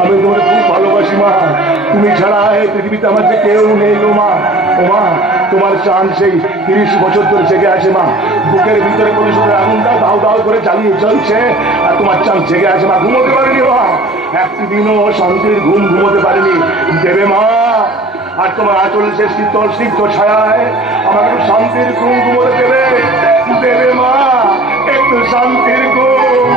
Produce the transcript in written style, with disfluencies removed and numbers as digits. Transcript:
আমি তোমার খুব ভালোবাসি মা। তুমি ছাড়া এই পৃথিবীতে আমার যে কেউ নেই গো মা। ও মা, তোমার চাঁদ সেই 30 বছর ধরে জেগে আছে মা। বুকের ভিতরে পরিশুদ্ধের আগুনটা দাও দাও করে চালিয়ে চলছে, আর তোমার চাঁদ জেগে আছে মা। ঘুমোতে পারিনি মা, একটি দিনও শান্তির ঘুম ঘুমোতে পারিনি। দেবে মা, আর তোমার আঁচল সে শীতল স্নিগ্ধ ছায়ায় আমাকে একটু শান্তির ঘুম ঘুমোতে দেবে। দেবে মা, একটু শান্তির ঘুম।